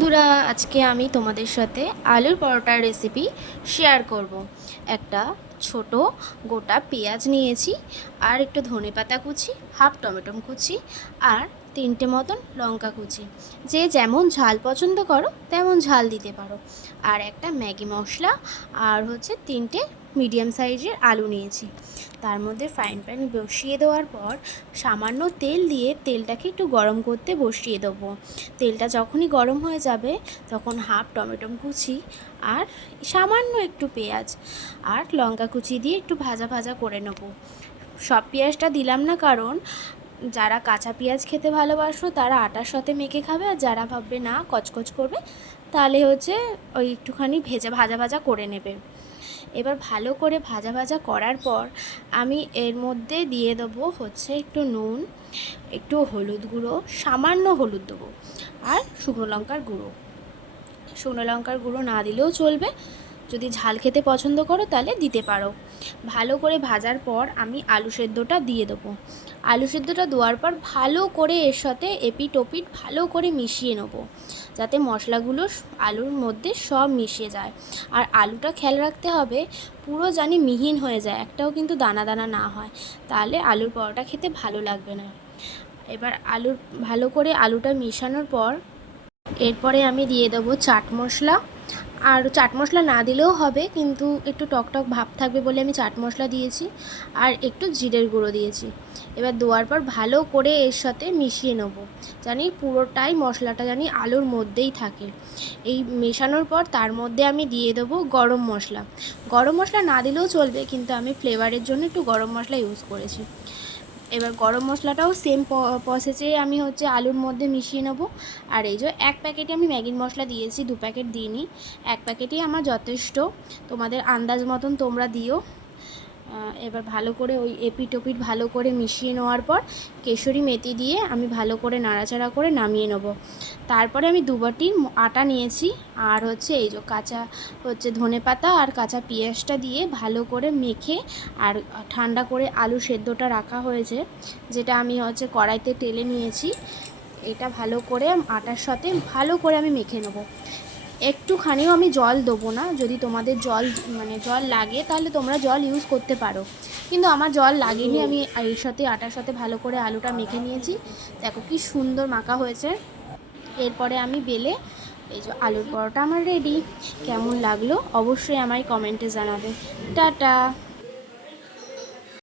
বন্ধুরা, আজকে আমি তোমাদের সাথে আলুর পরোটার রেসিপি শেয়ার করব। একটা ছোট গোটা পেঁয়াজ নিয়েছি, আর একটু ধনেপাতা কুচি, হাফ টমেটো কুচি, আর 3টে মতন লঙ্কা কুচি। যে যেমন ঝাল পছন্দ করো তেমন ঝাল দিতে পারো। আর একটা ম্যাগি মশলা, আর 3টে মিডিয়াম সাইজের আলু নিয়েছি। তার মধ্যে ফ্রাইং প্যান বসিয়ে দেওয়ার পর সামান্য তেল দিয়ে তেলটাকে একটু গরম করতে বসিয়ে দেবো। তেলটা যখনই গরম হয়ে যাবে তখন হাফ টমেটো কুচি আর সামান্য একটু পেঁয়াজ আর লঙ্কা কুচি দিয়ে একটু ভাজা ভাজা করে নেব। সব পেঁয়াজটা দিলাম না, কারণ যারা কাঁচা পেঁয়াজ খেতে ভালোবাসো তারা আটার সাথে মেখে খাবে, আর যারা ভাববে না কচকচ করবে তাহলে ওই একটুখানি ভাজা ভাজা করে নেবে। এবার ভালো করে ভাজা ভাজা করার পর আমি এর মধ্যে দিয়ে দেবো একটু নুন, একটু হলুদ গুঁড়ো, সামান্য হলুদ দেবো, আর শুকনো লঙ্কার গুঁড়ো না দিলেও চলবে। যদি ঝাল খেতে পছন্দ করো তাহলে দিতে পারো। ভালো করে ভাজার পর আমি আলু সেদ্ধটা দিয়ে দেবো। আলু সেদ্ধটা দেওয়ার পর ভালো করে এর সাথে এপিট ওপিট ভালো করে মিশিয়ে নেবো, যাতে মশলাগুলো আলুর মধ্যে সব মিশে যায়। আর আলুটা খেয়াল রাখতে হবে পুরো জানি মিহিন হয়ে যায়, একটাও কিন্তু দানা দানা না হয়, তাহলে আলুর পরোটা খেতে ভালো লাগবে না। এবার ভালো করে আলুটা মেশানোর পর এরপরে আমি দিয়ে দেবো চাট মশলা। আর চাট মশলা না দিলেও হবে, কিন্তু একটু টকটক ভাব থাকবে বলে আমি চাট মশলা দিয়েছি, আর একটু জিরের গুঁড়ো দিয়েছি। এবার দেওয়ার পর ভালো করে এর সাথে মিশিয়ে নেব, জানি পুরোটাই মশলাটা জানি আলুর মধ্যেই থাকে। এই মেশানোর পর তার মধ্যে আমি দিয়ে দেবো গরম মশলা। গরম মশলা না দিলেও চলবে, কিন্তু আমি ফ্লেভারের জন্য একটু গরম মশলা ইউজ করেছি। এবার গরম মশলাটাও সেম প্রসেসে আমি আলুর মধ্যে মিশিয়ে নেব। আর এই যে 1 প্যাকেটে আমি ম্যাগি মশলা দিয়েছি, 2 প্যাকেট দিইনি, 1 প্যাকেটই আমার যথেষ্ট। তোমাদের আন্দাজ মতন তোমরা দিও। এবার ভালো করে ওই এপিট ওপিট ভালো করে মিশিয়ে নেওয়ার পর কেশরি মেথি দিয়ে আমি ভালো করে নাড়াচাড়া করে নামিয়ে নেব। তারপরে আমি 2 বাটি আটা নিয়েছি, আর এই যে কাঁচা ধনেপাতা আর কাঁচা পেঁয়াজটা দিয়ে ভালো করে মেখে, আর ঠান্ডা করে আলু সেদ্ধটা রাখা হয়েছে, যেটা আমি কড়াইতে তেলে নিয়েছি, এটা ভালো করে আটার সাথে ভালো করে আমি মেখে নেব। একটুখানিও আমি জল দেবো না। যদি তোমাদের জল লাগে তাহলে তোমরা জল ইউজ করতে পারো, কিন্তু আমার জল লাগেনি। আমি এর সাথে আটার সাথে ভালো করে আলুটা মেখে নিয়েছি। দেখো কি সুন্দর মাখা হয়েছে। এরপরে আমি বেলে এই যে আলুর পরোটা আমার রেডি। কেমন লাগলো অবশ্যই আমায় কমেন্টে জানাবে। টাটা।